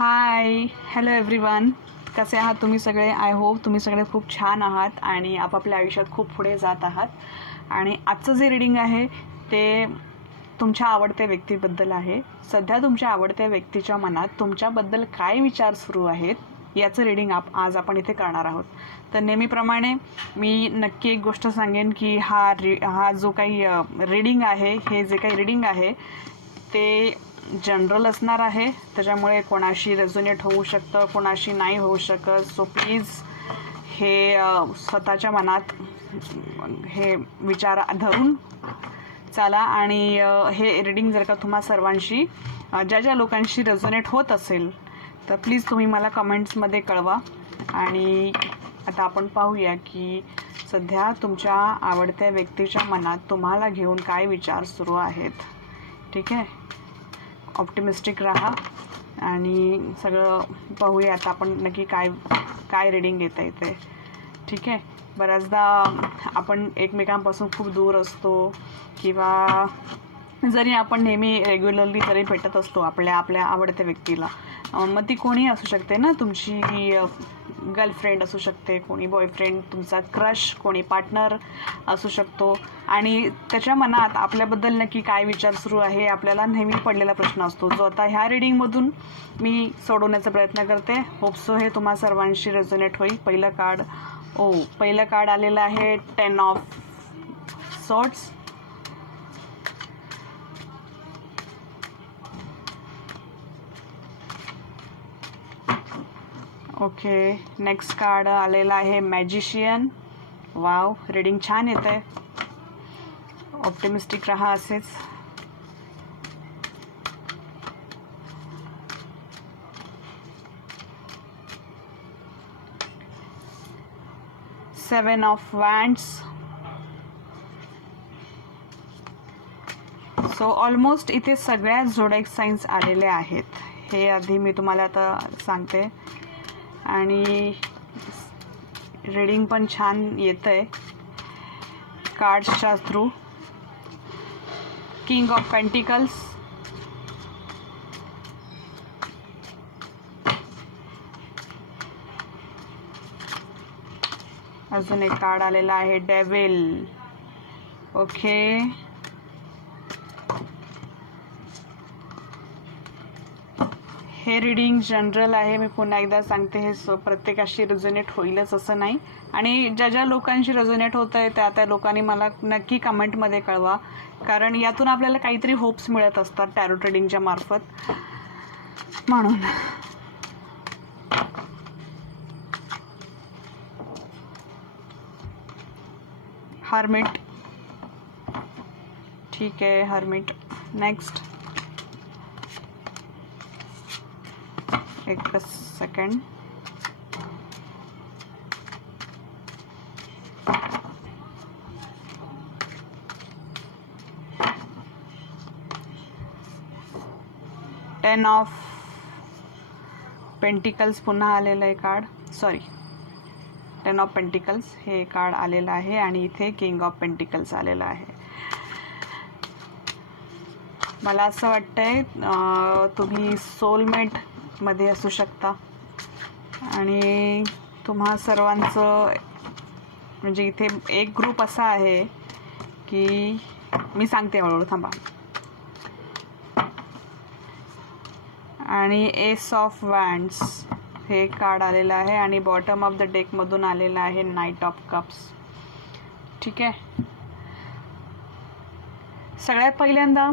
Hi hello everyone, कसे आहात तुम्ही सगळे? आय होप तुम्ही सगळे खूप छान आहात आणि आपापल्या आयुष्यात खूप पुढे जात आहात. आणि आजचं जे रीडिंग आहे ते तुमच्या आवडत्या व्यक्तीबद्दल आहे. सध्या तुमच्या आवडत्या व्यक्तीच्या मनात तुमच्याबद्दल काय विचार सुरू आहेत याचं रीडिंग आज आपण इथे करणार आहोत. तर नेहमीप्रमाणे मी नक्की एक गोष्ट सांगेन की हा जो काही रीडिंग आहे, हे जे काही रीडिंग आहे ते जनरल असणार आहे. त्याच्यामुळे कोणाशी रेझोनेट होऊ शकतं, कोणाशी नाही होऊ शकत. सो प्लीज हे स्वतःच्या मनात हे विचार धरून चाला. आणि हे रीडिंग जर का तुम्हा सर्वांशी ज्या लोकांशी रेझोनेट होत असेल तर प्लीज तुम्ही मला कमेंट्समध्ये कळवा. आणि आता आपण पाहूया की सध्या तुमच्या आवडत्या व्यक्तीच्या मनात तुम्हाला घेऊन काय विचार सुरू आहेत. ठीक आहे, ऑप्टिमिस्टिक राहा आणि सगळं पाहूया आता आपण नक्की काय रीडिंग येतं इथे. ठीक आहे, बऱ्याचदा आपण एकमेकांपासून खूप दूर असतो किंवा जरी आपण नेहमी रेग्युलरली जरी भेटत असतो आपल्या आवडत्या व्यक्तीला, मग ती कोणी असू शकते ना, तुमची गर्लफ्रेंड असू शकते, कोणी बॉयफ्रेंड, तुमचा क्रश, कोणी पार्टनर असू शकतो. आणि त्याच्या मनात आपल्याबद्दल नक्की काय विचार सुरू आहे आपल्याला नेहमी पडलेला प्रश्न असतो, जो आता ह्या रीडिंगमधून मी सोडवण्याचा प्रयत्न करते. होप्सो हे तुम्हा सर्वांशी रेझोनेट होईल. पहिलं कार्ड आलेलं आहे 10 of swords. Okay, next card आलेला आहे मॅजिशियन. वाव, रीडिंग छान येत आहे. ऑप्टिमिस्टिक रहा असेच. सेवन ऑफ वँड्स. सो ऑलमोस्ट इथे सगळ्या झोडिएक साइन्स आलेले आहेत. हे आधी मी तुम्हाला आता सांगते. आणि रीडिंग पण छान येतं आहे कार्ड्सच्या थ्रू. किंग ऑफ पेंटिकल्स, अजून एक कार्ड आलेला आहे डेव्हिल. ओके, हे रीडिंग जनरल आहे. मी पुन्हा एकदा सांगते, हे प्रत्येकाशी रेझोनेट होईलच असं नाही. आणि ज्या लोकांशी रेझोनेट होत आहे त्या लोकांनी मला नक्की कमेंटमध्ये कळवा, कारण यातून आपल्याला काहीतरी होप्स मिळत असतात टॅरो ट्रेडिंगच्या मार्फत. म्हणून हर्मिट. ठीक आहे, हर्मिट. नेक्स्ट, एक सेकंड. टेन ऑफ पेंटिकल्स पुन्हा आलेलं आहे कार्ड. सॉरी, 10 ऑफ पेंटिकल्स हे कार्ड आलेलं आहे आणि इथे किंग ऑफ पेंटिकल्स आलेलं आहे. मला असं वाटतंय तुम्ही सोलमेट मध्ये असू शकता. आणि तुम्हा सर्वांचं म्हणजे इथे एक ग्रुप असा आहे की मी सांगते हळूहळू, थांबा. आणि एस ऑफ वँड्स हे कार्ड आलेलं आहे आणि बॉटम ऑफ द डेकमधून आलेलं आहे नाईट ऑफ कप्स. ठीक आहे, सगळ्यात पहिल्यांदा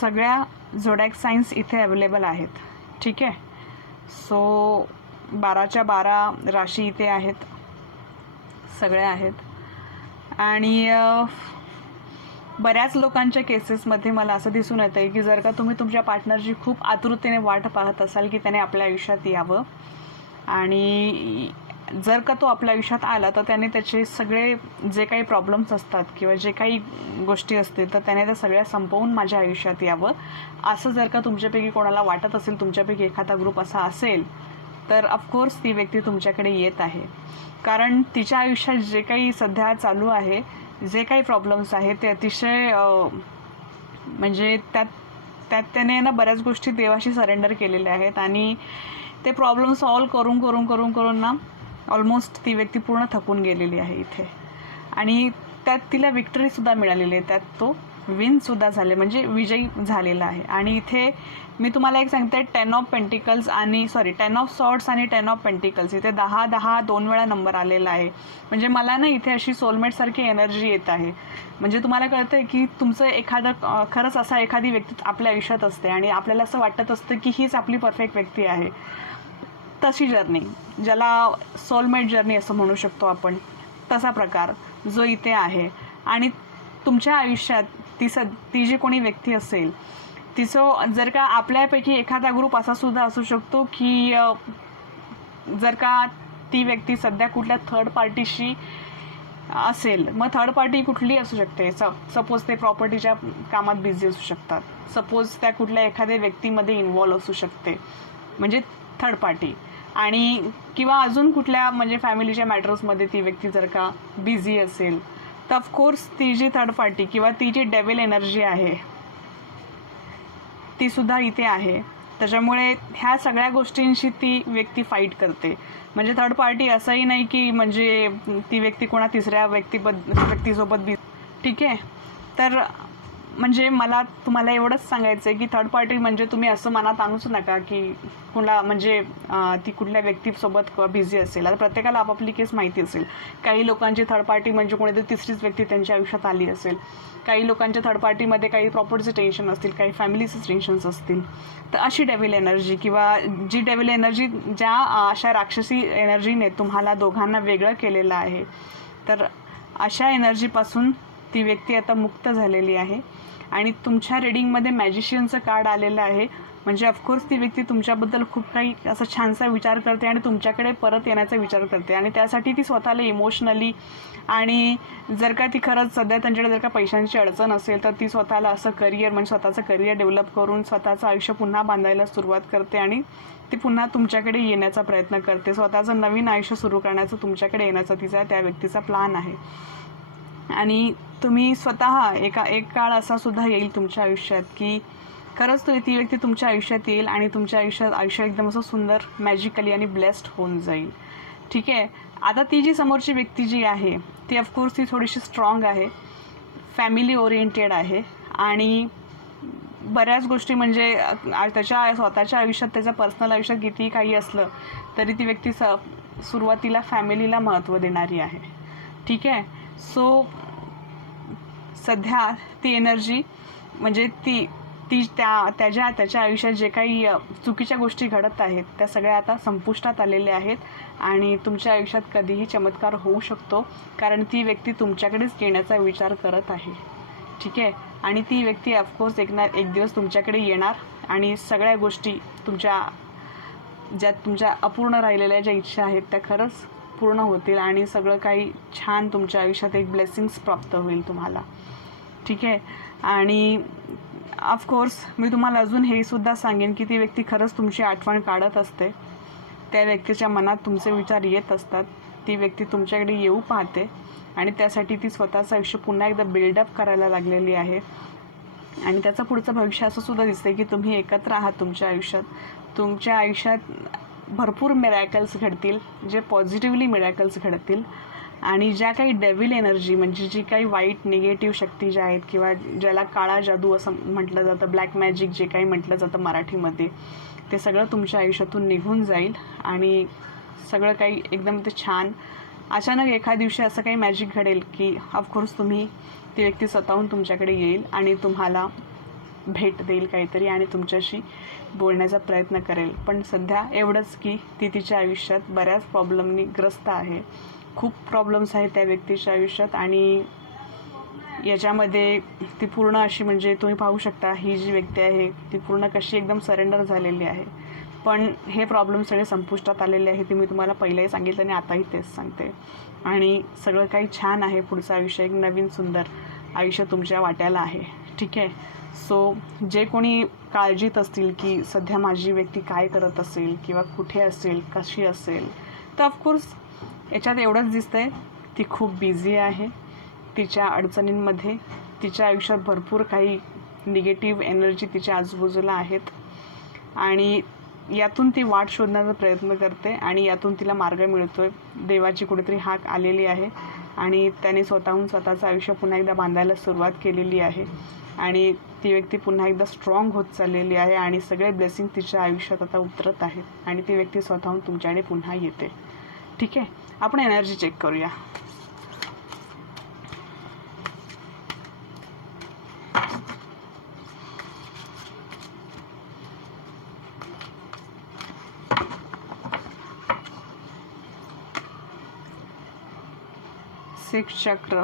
सगळ्या झोडिएक साइन्स इथे अवेलेबल आहेत. ठीक आहे, सो 12च्या 12 राशी इथे आहेत, सगळ्या आहेत. आणि बऱ्याच लोकांच्या केसेसमध्ये मला असं दिसून येतं आहे की जर का तुम्ही तुमच्या पार्टनरची खूप आतुरतेने वाट पाहत असाल की त्याने आपल्या आयुष्यात यावं, आणि जर का तो आपल्या आयुष्यात आला तर त्याने त्याचे सगळे जे काही प्रॉब्लेम्स असतात किंवा जे काही गोष्टी असतील तर त्याने त्या सगळ्या संपवून माझ्या आयुष्यात यावं, असं जर का तुमच्यापैकी कोणाला वाटत असेल, तुमच्यापैकी एखादा ग्रुप असा असेल, तर ऑफकोर्स ती व्यक्ती तुमच्याकडे येत आहे. कारण तिच्या आयुष्यात जे काही सध्या चालू आहे, जे काही प्रॉब्लेम्स आहेत ते अतिशय म्हणजे त्याने ना बऱ्याच गोष्टी देवाशी सरेंडर केलेल्या आहेत आणि ते प्रॉब्लेम सॉल्व करून करून करून करून ना ऑलमोस्ट ती व्यक्ती पूर्ण थकून गेलेली आहे इथे. आणि त्यात तिला विक्टरीसुद्धा मिळालेली आहे, त्यात तो विनसुद्धा झाले म्हणजे विजयी झालेला आहे. आणि इथे मी तुम्हाला एक सांगते, 10 ऑफ पेंटिकल्स आणि 10 ऑफ सॉर्ड्स आणि 10 ऑफ पेंटिकल्स इथे 10-10 2 वेळा नंबर आलेला आहे. म्हणजे मला ना इथे अशी सोलमेटसारखी एनर्जी येत आहे. म्हणजे तुम्हाला कळतं आहे की तुमचं एखादं खरंच असा एखादी व्यक्ती आपल्या आयुष्यात असते आणि आपल्याला असं वाटत असतं की हीच आपली परफेक्ट व्यक्ती आहे. तशी जर्नी, ज्याला सोलमेट जर्नी असं म्हणू शकतो आपण, तसा प्रकार जो इथे आहे. आणि तुमच्या आयुष्यात ती जी कोणी व्यक्ती असेल तिचं जर का आपल्यापैकी एखादा ग्रुप असा सुद्धा असू शकतो की जर का ती व्यक्ती सध्या कुठल्या थर्ड पार्टीशी असेल, मग थर्ड पार्टी कुठली असू शकते. सपोज ते प्रॉपर्टीच्या कामात बिझी असू शकतात, सपोज त्या कुठल्या एखाद्या व्यक्तीमध्ये इन्व्हॉल्व असू शकते म्हणजे थर्ड पार्टी. आणि किंवा अजून कुठल्या म्हणजे फॅमिलीच्या मॅटर्समध्ये ती व्यक्ती जर का बिझी असेल तर ऑफकोर्स ती जी थर्ड पार्टी किंवा ती जी डेव्हिल एनर्जी आहे ती सुद्धा इथे आहे. त्याच्यामुळे ह्या सगळ्या गोष्टींशी ती व्यक्ती फाईट करते. म्हणजे थर्ड पार्टी असंही नाही की म्हणजे ती व्यक्ती कोणा तिसऱ्या व्यक्तीसोबत ठीक आहे. तर म्हणजे मला तुम्हाला एवढंच सांगायचं आहे की थर्ड पार्टी म्हणजे तुम्ही असं मनात आणूच नका की कुणा म्हणजे ती कुठल्या व्यक्तीसोबत बिझी असेल. आता प्रत्येकाला आपापली केस माहिती असेल. काही लोकांची थर्ड पार्टी म्हणजे कोणीतरी तिसरीच व्यक्ती त्यांच्या आयुष्यात आली असेल. काही लोकांच्या थर्ड पार्टीमध्ये काही प्रॉपर्टीचे टेन्शन असतील, काही फॅमिलीचे टेन्शन्स असतील. तर अशी डेव्हिल एनर्जी किंवा जी डेव्हिल एनर्जी ज्या अशा राक्षसी एनर्जीने तुम्हाला दोघांना वेगळं केलेलं आहे, तर अशा एनर्जीपासून ती व्यक्ती आता मुक्त झालेली आहे. आणि तुमच्या रिडिंगमध्ये मॅजिशियनचं कार्ड आलेलं आहे. म्हणजे ऑफकोर्स ती व्यक्ती तुमच्याबद्दल खूप काही असं छानसा विचार करते आणि तुमच्याकडे परत येण्याचा विचार करते. आणि त्यासाठी ती स्वतःला इमोशनली आणि जर का ती खरंच सध्या त्यांच्याकडे जर का पैशांची अडचण असेल तर ती स्वतःला असं करिअर म्हणजे स्वतःचं करिअर डेव्हलप करून स्वतःचं आयुष्य पुन्हा बांधायला सुरुवात करते आणि ती पुन्हा तुमच्याकडे येण्याचा प्रयत्न करते. स्वतःचं नवीन आयुष्य सुरू करण्याचं तुमच्याकडे येण्याचा त्या व्यक्तीचा प्लॅन आहे. आणि तुम्ही स्वतः एक काळ असा सुद्धा येईल तुमच्या आयुष्यात की खरंच ती व्यक्ती तुमच्या आयुष्यात येईल आणि तुमच्या आयुष्य एकदम असं सुंदर मॅजिकली आणि ब्लेस्ड होऊन जाईल. ठीक आहे. आता ती जी समोरची व्यक्ती जी आहे ती ऑफकोर्स ती थोडीशी स्ट्रॉंग आहे, फॅमिली ओरिएंटेड आहे आणि बऱ्याच गोष्टी म्हणजे त्याच्या स्वतःच्या आयुष्यात त्याच्या पर्सनल आयुष्यात कितीही काही असलं तरी ती व्यक्ती सुरुवातीला फॅमिलीला महत्त्व देणारी आहे. ठीक आहे. सो सध्या ती एनर्जी म्हणजे ती त्याच्या आयुष्यात जे काही चुकीच्या गोष्टी घडत आहेत त्या सगळ्या आता संपुष्टात आलेल्या आहेत आणि तुमच्या आयुष्यात कधीही चमत्कार होऊ शकतो कारण ती व्यक्ती तुमच्याकडेच येण्याचा विचार करत आहे. ठीक आहे. आणि ती व्यक्ती ऑफकोर्स एक दिवस तुमच्याकडे येणार आणि सगळ्या गोष्टी तुमच्या अपूर्ण राहिलेल्या ज्या इच्छा आहेत त्या खरंच पूर्ण होतील आणि सगळं काही छान तुमच्या आयुष्यात एक ब्लेसिंग्स प्राप्त होईल तुम्हाला. ठीक आहे. आणि ऑफकोर्स मी तुम्हाला अजून हे सुद्धा सांगेन की ती व्यक्ती खरंच तुमची आठवण काढत असते. त्या व्यक्तीच्या मनात तुमचे विचार येत असतात. ती व्यक्ती तुमच्याकडे येऊ पाहते आणि त्यासाठी ती स्वतःचं आयुष्य पुन्हा एकदा बिल्डअप करायला लागलेली आहे. आणि त्याचं पुढचं भविष्य असं सुद्धा दिसतंय की तुम्ही एकत्र आहात तुमच्या आयुष्यात. तुमच्या आयुष्यात भरपूर मिरॅकल्स घडतील, जे पॉझिटिव्हली मिरॅकल्स घडतील आणि ज्या काही डेव्हिल एनर्जी म्हणजे जी काही वाईट निगेटिव्ह शक्ती ज्या आहेत किंवा ज्याला काळा जादू असं म्हटलं जातं, ब्लॅक मॅजिक जे काही म्हटलं जातं मराठीमध्ये, ते सगळं तुमच्या आयुष्यातून निघून जाईल आणि सगळं काही एकदम ते छान. अचानक एखाद्या दिवशी असं काही मॅजिक घडेल की ऑफकोर्स ती व्यक्ती स्वतःहून तुमच्याकडे येईल आणि तुम्हाला भेट देईल काहीतरी आणि तुमच्याशी बोलण्याचा प्रयत्न करेल. पण सध्या एवढंच की ती तिच्या आयुष्यात बऱ्याच प्रॉब्लेमनी ग्रस्त आहे. खूप प्रॉब्लेम्स आहेत त्या व्यक्तीच्या आयुष्यात आणि याच्यामध्ये ती पूर्ण अशी म्हणजे तुम्ही पाहू शकता ही जी व्यक्ती आहे ती पूर्ण कशी एकदम सरेंडर झालेली आहे. पण हे प्रॉब्लेम सगळे संपुष्टात आलेले आहे. ते मी तुम्हाला पहिलेही सांगितलं आणि आताही तेच सांगते. आणि सगळं काही छान आहे. पुढचं आयुष्य एक नवीन सुंदर आयुष्य तुमच्या वाट्याला आहे. ठीक आहे. सो जे कोणी काळजीत असतील की सध्या माझी व्यक्ती काय करत असेल किंवा कुठे असेल, कशी असेल, तर ऑफकोर्स याच्यात एवढंच दिसतंय ती खूप बिझी आहे. तिच्या अडचणींमध्ये तिच्या आयुष्यात भरपूर काही निगेटिव्ह एनर्जी तिच्या आजूबाजूला आहेत आणि यातून ती वाट शोधण्याचा प्रयत्न करते आणि यातून तिला मार्ग मिळतोय. देवाची कुठेतरी हाक आलेली आहे आणि त्याने स्वतःहून स्वतःचं आयुष्य पुन्हा एकदा बांधायला सुरुवात केलेली आहे आणि ती व्यक्ती पुन्हा एकदा स्ट्रॉंग होत चाललेली आहे आणि सगळे ब्लेसिंग तिच्या आयुष्यात आता उतरत आहेत आणि ती व्यक्ती स्वतःहून तुमच्याकडे पुन्हा येते. ठीक आहे, आपण एनर्जी चेक करूया. सिक्स चक्र,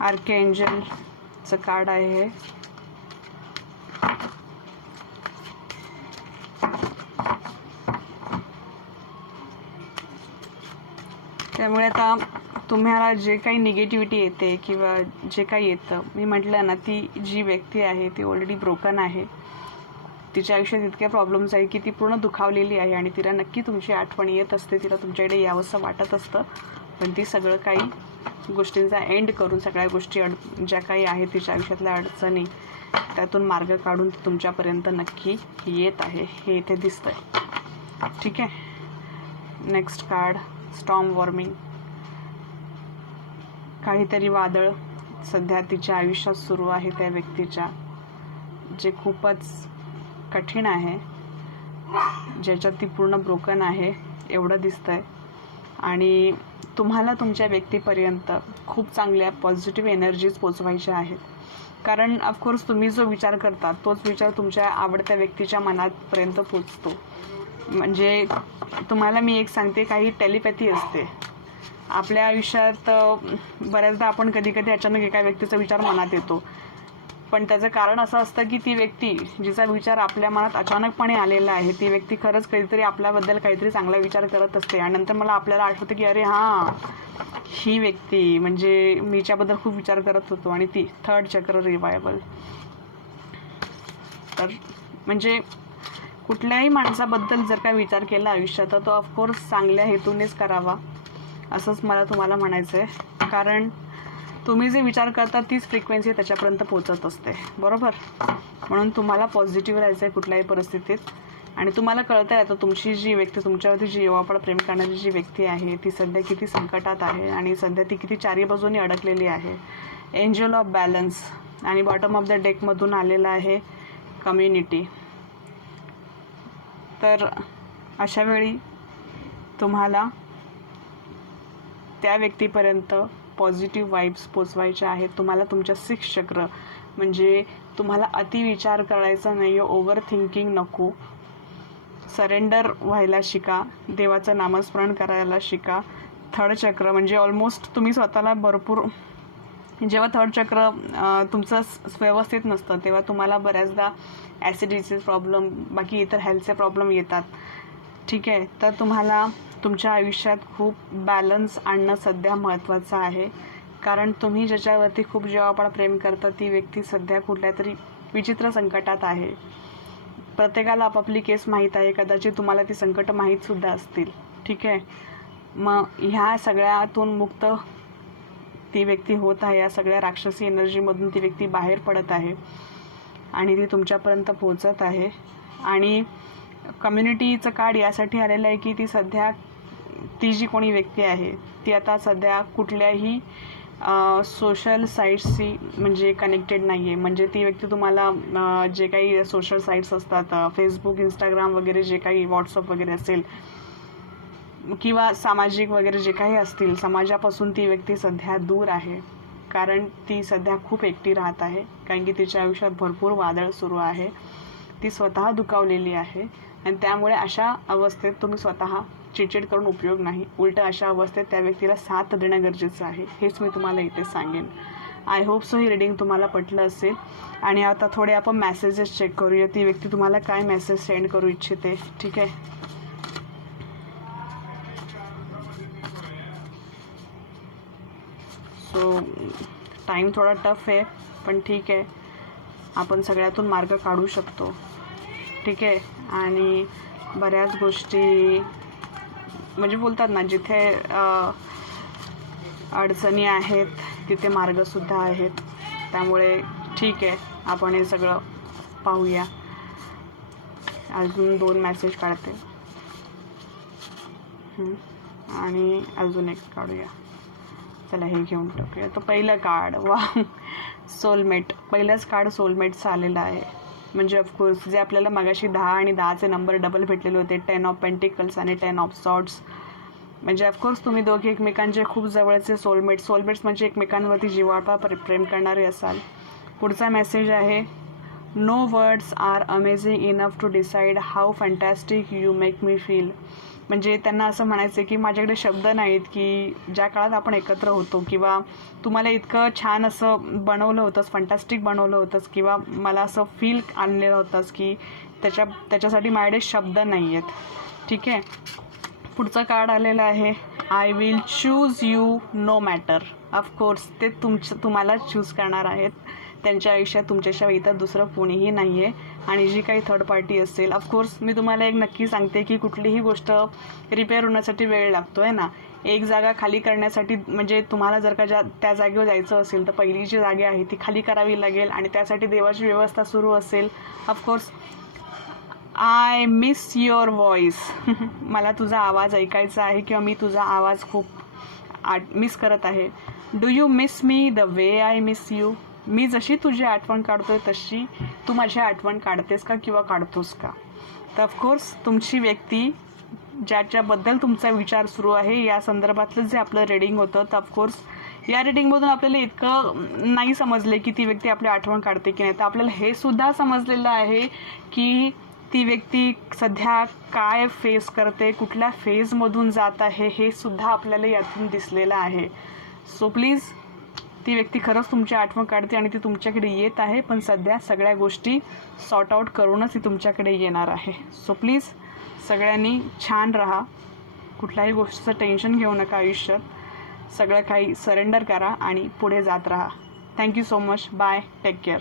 आर्कएंजलचं कार्ड आहे. त्यामुळे आता तुम्हाला जे काही निगेटिव्हिटी येते किंवा जे काही येतं, मी म्हटलं ना, ती जी व्यक्ती आहे ती ऑलरेडी ब्रोकन आहे. तिच्या आयुष्यात इतके प्रॉब्लेम्स आहे की ती पूर्ण दुखावलेली आहे आणि तिला नक्की तुमची आठवण येत असते. तिला तुमच्याकडे यावंसं वाटत असतं, पण ती सगळं काही गोष्टींचा एंड करून, सगळ्या गोष्टी ज्या काही आहेत तिच्या आयुष्यातल्या अडचणी, त्यातून मार्ग काढून ती तुमच्यापर्यंत नक्की येत आहे, हे इथे दिसतंय. ठीक आहे, नेक्स्ट कार्ड, स्टॉर्म वॉर्मिंग. काहीतरी वादळ सध्या तिच्या आयुष्यात सुरू आहे त्या व्यक्तीच्या, जे खूपच कठीण आहे, ज्याच्यात ती पूर्ण ब्रोकन आहे एवढं दिसतंय. आणि तुम्हाला तुमच्या व्यक्तीपर्यंत खूप चांगल्या पॉझिटिव्ह एनर्जीज पोचवायच्या आहेत. कारण ऑफकोर्स तुम्ही जो विचार करता तोच विचार तुमच्या आवडत्या व्यक्तीच्या मनापर्यंत पोचतो. म्हणजे तुम्हाला मी एक सांगते, काही टेलिपॅथी असते आपल्या आयुष्यात. बऱ्याचदा आपण कधी कधी अचानक एका व्यक्तीचा विचार मनात येतो, पण त्याचं कारण असं असतं की ती व्यक्ती जिचा विचार आपल्या मनात अचानकपणे आलेला आहे, ती व्यक्ती खरंच कधीतरी आपल्याबद्दल काहीतरी चांगला विचार करत असते आणि नंतर मला आपल्याला आठवतं की अरे हां, ही व्यक्ती म्हणजे मी हिच्याबद्दल खूप विचार करत होतो. आणि ती थर्ड चक्र, रिवायवल. तर म्हणजे कुठल्याही माणसाबद्दल जर काय विचार केला आयुष्यात तर तो ऑफकोर्स चांगल्या हेतूनेच करावा, असंच मला तुम्हाला म्हणायचं आहे. कारण तुम्ही जे विचार करता तीच फ्रिक्वेन्सी त्याच्यापर्यंत पोहोचत असते, बरोबर. म्हणून तुम्हाला पॉझिटिव्ह राहायचं आहे कुठल्याही परिस्थितीत. आणि तुम्हाला कळतं आहे आता तुमची जी व्यक्ती, तुमच्यावरती जी जीवापाड प्रेम करणारी जी व्यक्ती आहे ती सध्या किती संकटात आहे आणि सध्या ती किती चारी बाजूनी अडकलेली आहे. एंजल ऑफ बॅलन्स आणि बॉटम ऑफ द डेकमधून आलेला आहे कम्युनिटी. तर अशा वेळी तुम्हाला त्या व्यक्तीपर्यंत पॉझिटिव्ह वाईब्स पोचवायच्या आहेत. तुम्हाला तुमच्या सिक्स चक्र, म्हणजे तुम्हाला अतिविचार करायचा नाही, ओव्हर थिंकिंग नको, सरेंडर व्हायला शिका, देवाचं नामस्मरण करायला शिका. थर्ड चक्र म्हणजे ऑलमोस्ट तुम्ही स्वतःला भरपूर, जेव्हा थर्ड चक्र तुमचं व्यवस्थित नसतं तेव्हा तुम्हाला बऱ्याचदा ॲसिडिटीचे प्रॉब्लेम, बाकी इतर हेल्थचे प्रॉब्लेम येतात. ठीक आहे, तर तुम्हाला तुमच्या आयुष्यात खूप बॅलन्स आणणं सध्या महत्त्वाचं आहे. कारण तुम्ही ज्याच्यावरती खूप जीवापाड प्रेम करता ती व्यक्ती सध्या कुठल्या तरी विचित्र संकटात आहे. प्रत्येकाला आपापली केस माहीत आहे, कदाचित तुम्हाला ती संकट माहीतसुद्धा असतील. ठीक आहे, मग ह्या सगळ्यातून मुक्त ती व्यक्ती होत आहे. या सगळ्या राक्षसी एनर्जीमधून ती व्यक्ती बाहेर पडत आहे आणि ती तुमच्यापर्यंत पोहोचत आहे. आणि कम्युनिटीचं कार्ड यासाठी आलेलं आहे की ती सध्या, ती जी कोणी व्यक्ती आहे ती आता सध्या कुठल्याही सोशल साईट्सशी म्हणजे कनेक्टेड नाही आहे. म्हणजे ती व्यक्ती तुम्हाला जे काही सोशल साईट्स असतात, फेसबुक, इंस्टाग्राम वगैरे, जे काही व्हॉट्सअप वगैरे असेल किंवा सामाजिक वगैरे जे काही असतील, समाजापासून ती व्यक्ती सध्या दूर आहे. कारण ती सध्या खूप एकटी राहत आहे, कारण की तिच्या आयुष्यात भरपूर वादळ सुरू आहे. ती स्वतः दुखावलेली आहे आणि त्यामुळे अशा अवस्थेत तुम्ही स्वतः चिडचिड करून उपयोग नाही. उलट अशा अवस्थेत त्या व्यक्तीला साथ देणं गरजेचं आहे, हेच मी तुम्हाला इथे सांगेन. I hope so he reading तुम्हाला पटलं असेल. आणि आता थोडे आपण मेसेजेस चेक करूया, ती व्यक्ती तुम्हाला काय मेसेज सेंड करू इच्छिते. ठीक आहे, सो टाईम थोडा टफ आहे, पण ठीक आहे, आपण सगळ्यातून मार्ग काढू शकतो. ठीक आहे, आणि बऱ्याच गोष्टी म्हणजे बोलतात ना, जिथे अडचणी आहेत तिथे मार्गसुद्धा आहेत. त्यामुळे ठीक आहे, आपण हे सगळं पाहूया. अजून 2 मेसेज काढते आणि अजून एक काढूया. चला हे घेऊन टाकूया. तर पहिलं कार्ड, वा, सोलमेट. पहिलंच कार्ड सोलमेटचं आलेलं आहे. म्हणजे ऑफकोर्स जे आपल्याला मगाशी 10 आणि 10चे नंबर डबल भेटलेले होते, 10 ऑफ पेंटिकल्स आणि 10 ऑफ सॉर्ड्स. म्हणजे ऑफकोर्स तुम्ही दोघे एकमेकांचे खूप जवळचे सोलमेट्स म्हणजे एकमेकांवरती जिव्हाळा प्रेम करणारे असाल. पुढचा मेसेज आहे, no words are amazing enough to decide how fantastic you make me feel. म्हणजे त्यांना असं म्हणायचं आहे की माझ्याकडे शब्द नाहीत की ज्या काळात आपण एकत्र होतो किंवा तुम्हाला इतकं छान असं बनवलं होतंस, फंटॅस्टिक बनवलं होतंस किंवा मला असं फील आणलेलं होतंस की त्याच्यासाठी माझ्याकडे शब्द नाही आहेत. ठीक आहे. पुढचं कार्ड आलेलं आहे, I will choose you know matter. Of course ते तुम्हाला चूज करणार आहेत. त्यांच्या आयुष्यात तुमच्याशिवाय इतर दुसरं कोणीही नाही आहे. आणि जी काही थर्ड पार्टी असेल, ऑफकोर्स मी तुम्हाला एक नक्की सांगते की कुठलीही गोष्ट रिपेअर होण्यासाठी वेळ लागतो आहे ना. एक जागा खाली करण्यासाठी, म्हणजे तुम्हाला जर का त्या जागेवर जायचं असेल तर पहिली जी जागा आहे ती खाली करावी लागेल आणि त्यासाठी देवाची व्यवस्था सुरू असेल. Of course I miss your voice. मला तुझा आवाज ऐकायचा आहे किंवा मी तुझा आवाज खूप मिस करत आहे. Do you miss me the way I miss you. मी जशी तुझी आठवण काढतोय तशी तू माझी आठवण काढतेस का किंवा काढतोस का. तर ऑफकोर्स तुमची व्यक्ती ज्याच्याबद्दल तुमचा विचार सुरू आहे या संदर्भातलं जे आपलं रीडिंग होतं, तर ऑफकोर्स या रीडिंगमधून आपल्याला इतकं नाही समजले की ती व्यक्ती आपली आठवण काढते की नाही, तर आपल्याला हे सुद्धा समजलेलं आहे की ती व्यक्ती सध्या काय फेस करते, कुठल्या फेजमधून जात आहे, हे सुद्धा आपल्याला यातून दिसलेलं आहे. सो प्लीज, ती व्यक्ती खरंच तुमची आठवण काढते आणि ती तुमच्याकडे येत आहे, पण सध्या सगळ्या गोष्टी सॉर्ट आऊट करूनच ती तुमच्याकडे येणार आहे. सो प्लीज सगळ्यांनी छान राहा, कुठल्याही गोष्टीचं टेन्शन घेऊ नका आयुष्यात. सगळं काही सरेंडर करा आणि पुढे जात राहा. Thank you so much. Bye. Take care.